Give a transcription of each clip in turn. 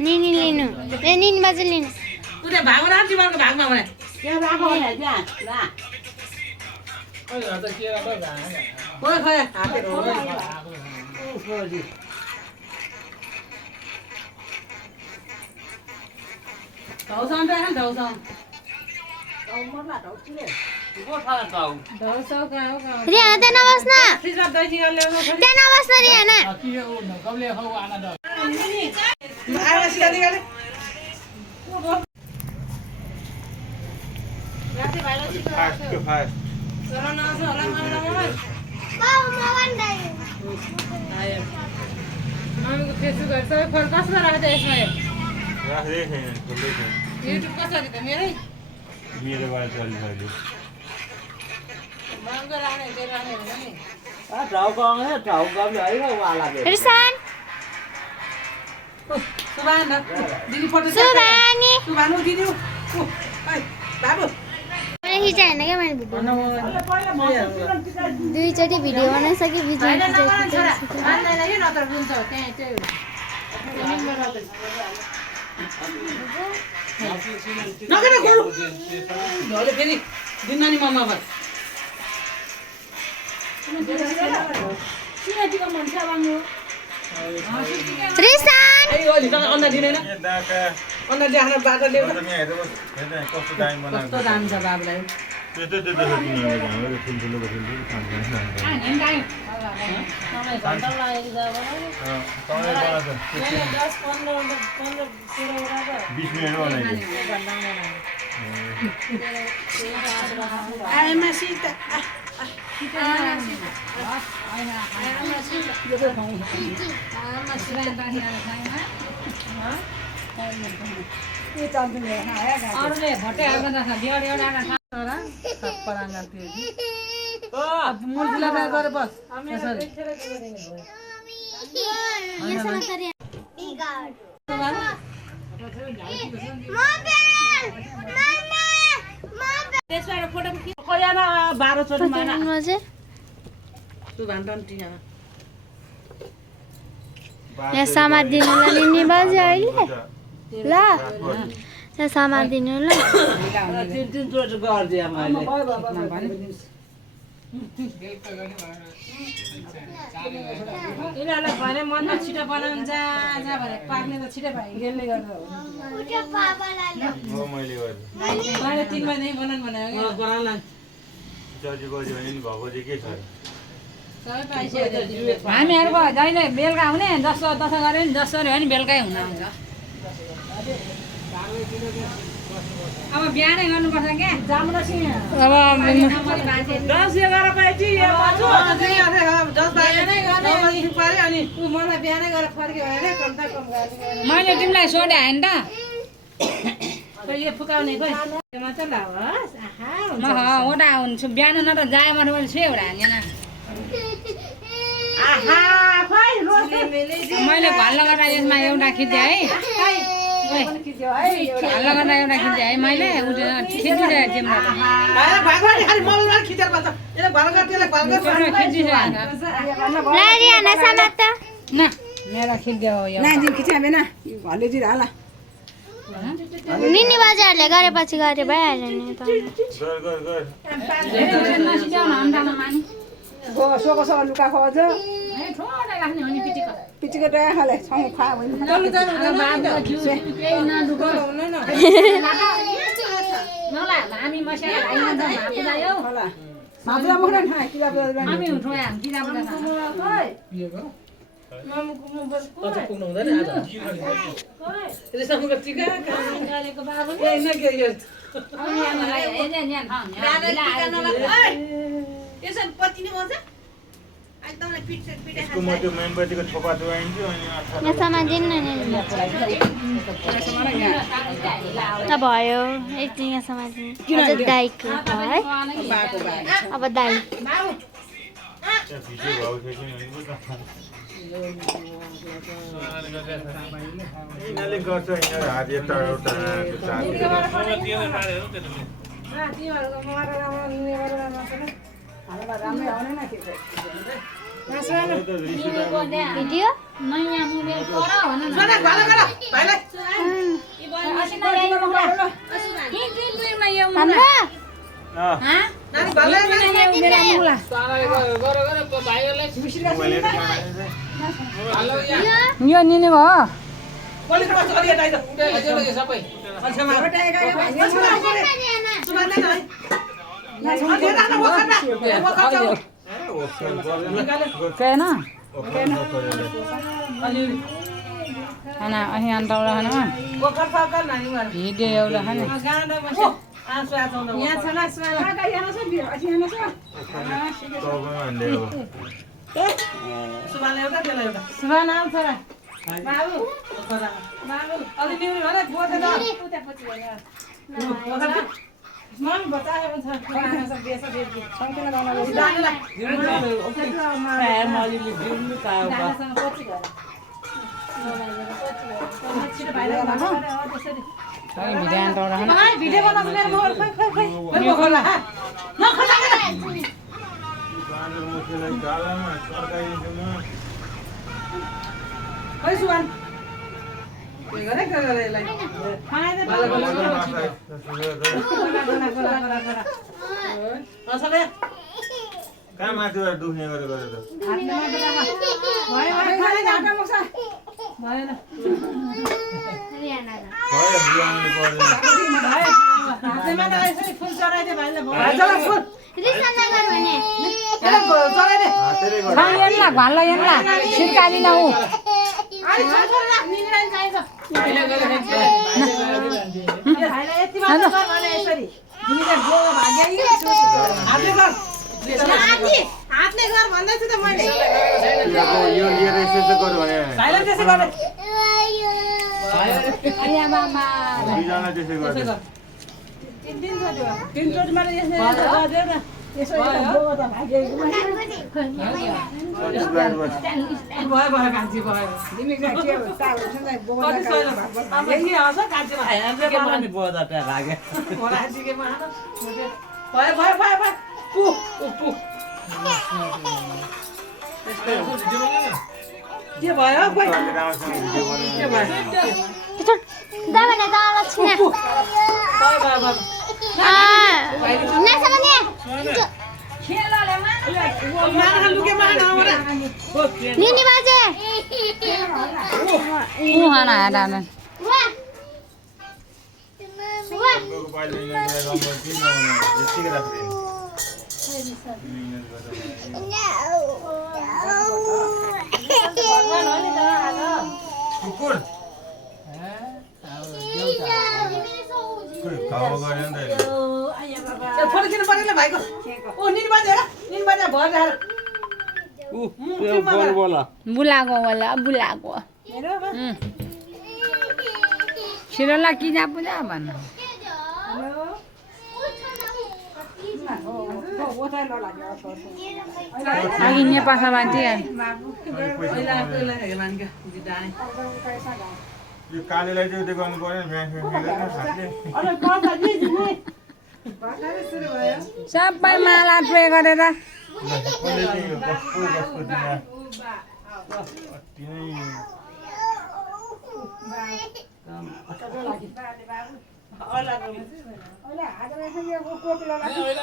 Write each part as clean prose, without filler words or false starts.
निनी लिनु ए निनी बाजे लिनु उता भागमा राख तिमीहरुको भागमा भने त्यहाँ राख यहाँ त्यहाँ ला कोही खै हातेर हो ढौसान राख ढौसान रियाना त्यहाँ नबस्न फ्रिजमा दही चिकन ल्याउनु त्यहाँ नबस्न रियाना आएर सिधा निकाले राति भाइले छिटो फास्ट चलाउन आउँछ होला मलाई आयो मामीको फेसबुकहरु सबै फोन कसमा राख्दै यसमा राख्दै छैन खोल्दै छैन युट्युब कसरी त मेरै मेरोबाट चलिसक्यो महँगो राख्ने त्यो राख्ने होइन नि trâu con á trâu con để nó qua làm việc रिसान सुभान दिदी फोटो सुबानी सुभान दिदी ओ बाबु मैले खिचाएन क्या मैले भिडियो दुईचोटि भिडियो बनाइसकेँ भिडियो मान्दैन कि नत्र हुन्छ त्यहाँ त्यही नगरे गरौ भले फेरि दिनमा नि मम्मा बस रिसान ए ओली त अन्डा दिदैन ए दाका अन्डा देखाउन बाटो ल्याउ म त यहाँ हेर्नु हेर्नु कस्तो दामी बनाएको कस्तो दाम छ बाबुलाई त्यो तिनीहरूले ठुल्ठुलो ठुल्ठुलो खान्छ अरूले भट्टे हाल्न जान्छ बिहार एउटा खाना पराङ्गा त्यो मुर्तीलाई गरे बस यसरी त्यसबाट फोटो खोया न 12 चोटि माना तु भन्छन् टिना यहाँ समातिदिनुलाई लिने बाजे अहिले ल यहाँ समातिदिनु ल तीन चोटि गरिदिएँ मैले यिनीहरूलाई भने मनमा छिटो बनाउनु जा भने पाक्ने त छिटो भयो गेलले गर्दा हो मैले गरेँ मैले 3 महिना बनाउनु भनेको बनाउला जजी बजी भने नि भएको चाहिँ के छ सबै पाइसक्यो हामीहरुको जहिले बेलुका हुने 10 गरे नि 10 गरे भने बेलुकै हुन आउँछ अब बिहानै गर्नुपर्छ क्या जाम्रो सिंह अब 10 11 पाइटी यो बच्चो 10 बिहानै गर्ने अनि उ मलाई बिहानै गरेर फर्क्यो भने कम्ता कम गर्ने मैले तिमीलाई सोधे हैन त यो फुकाउने खोइ यो मात्र लाओस् आहा म ओडा हुन्छु बिहान न त जाए माथि मैले छे एउटा हान्दैन आहा खोइ रोले मैले भल लगाएर यसमा एउटा खिचे है हल्ला गर्दा एउटा खिचे है मैले खिचिरहेको तिम्रो भगवान खाली मोबाइलमा खिचेर बस्छ यसले भलगर त्यसले भलगर खिचिरहेको लारियाना समात न मेरा खिच्यो यो ना जिम खिचाबेन भले जिरा होला निनी बाजारले गरेपछि गरे भइहाल्यो नि त गर नसिजाउन अन्डामा मानी गो सोको सो लुका खोज थोडा राख्ने हो नि पिटिको पिचिके डया खाले छौ खा होइन नला हामी मस्या खाइन त भात जायो होला मात्रा मुखले खाए किला हामी उठोया किला बला मामुको मोबाइल अझ पुग्नु हुँदैन आज रेसमको टिका कालेको बाबुले ए नगे यो अनि हामीलाई ए न्यान खाऊ त्यसो पति नै भन्छ एकदमले पिटे यसको म त्यो मेनबत्तीको थोपा दुवाइन्छु अनि यहाँ समातिदिनु नि त भयो एकदिन यहाँ समातिदिनु अझ दाइको है अब दाइ भिडियो भाउ छैन यिनीहरूले गर्छ यिनीहरू हात यता उता राम्रै आउने न के भिडियो नयाँ मोबाइल कर भन न सुना गला गला भाइलाई हाम्रो नानी गला यो निने भयो बोलेको बस अलि यता आइज सबै अछमा सुना न केन खाना अहि अन्त एउटा खाना गोकर फकर नानी मार भिडियो एउटा खाना गाना बस आसु आउँछ यहाँ छ ना सुना काका यहाँ छ बिर अछि यहाँ छ सुबाले एउटा बेला एउटा सुबाना आउँछ र बाबु बाबु अलि निउनु भने बोते त उता पछि गयो मन बताए हुन्छ खाना सब बेसा बेसी सँगै लगाउन गयो दानेला पैर मालिले दिनु कायो बा पछि गयो छिटो भाइलाई भन्नु त्यसरी खै भिडियो अन्त एउटा खाना भाइ भिडियो बनाउँछ मेरो मोबाइल खै खै खै मेरो खोला न खोला खै सुवान के गरे यसलाई खाना दे गला गला असले कहाँ माथि दुख्ने गरेको त हातमा बेलामा भयो भयो खाना जाटा मसा भयो न रियाना भयो बिहानले पर्दैन भयो हातमा त यसरी फुल चढाइदे भाइले भयो चला फुल रिसा नगर भने चढाइदे हातले खै एन्ला घल्ला एन्ला छिटकाली न उ अनि छोरा राख निनीलाई चाहिन्छ भाइले यति मात्र गर भने यसरी तिमीले गोगा भाग्यो हातले गर हातले गर भन्दैछु त मैले यो लिएर यसो गर्यो भने भाइले त्यसै गर्ने अरे मामा दुईजना त्यसै गर्छ तीनचोटि मैले यसरी गरिदियो न यसो गोगा त भाग्यो भयो भयो कान्छी भयो तिमी के ताल छ नि गोगा अब के आउँछ कान्छी हामीले पानी बोदा पे लाग्यो होला के मानो भयो भयो भयो भयो पु पु के भयो कोही के भयो त्यो दाबने दाला छिना भयो भयो भयो नसा भने खेलाले माना लुके माना आउरा निनी बाजे उ खाना हेर्दा वा वा कुकुर खावा गऱ्यो नि त फर्किनु पर्यो भाइको ओ निनी बाजे भर राखेर उ यो बोल बोला बुलाएको होला बुलाएको छिरोला कि जा पूजा भन्नु अघि नेपाल बाटे यो कालीलाई चाहिँ त्यो गर्नु पर्यो हातले सबै माला प्रे गरेर कसले चाहिँ यो कस्तो कस्तो दिन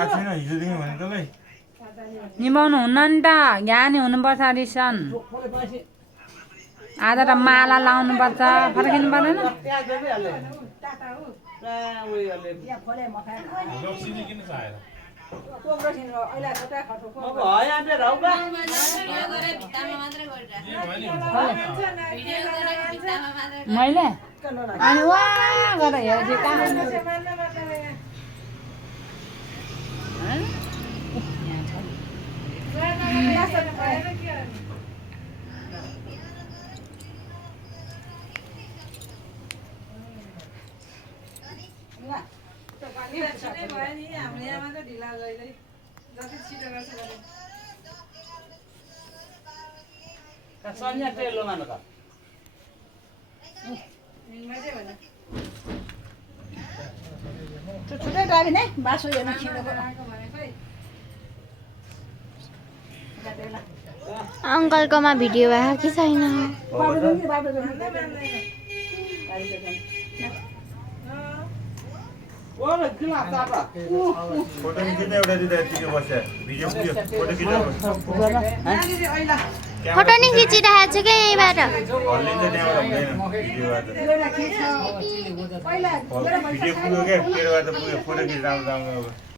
अति नै हिजोदेखि भने तँलाई निभाउनु हुन्न नि त ज्ञानी हुनुपर्छ रिसन आज त माला लाउनुपर्छ फर्किनु पर्दैन मैले अनि वा गरेर हेर्छु कहाँ सन्या टेलो मानो का छुट्टै टाइम नै बासो हेर्न छिटो अङ्कलकोमा भिडियो भयो कि छैन फोटो खिच्ने एउटा दिँदा यतिकै बस्यो भिडियो पुग्यो फोटो खिच्नु फोटो नि खिचिरहेको छु क्या यहीँबाट हल्लिन्छ त्यहाँबाट हुँदैन भिडियोबाट भिडियो पुग्यो क्या तेरोबाट पुग्यो फोटो खिच्दा आउँदा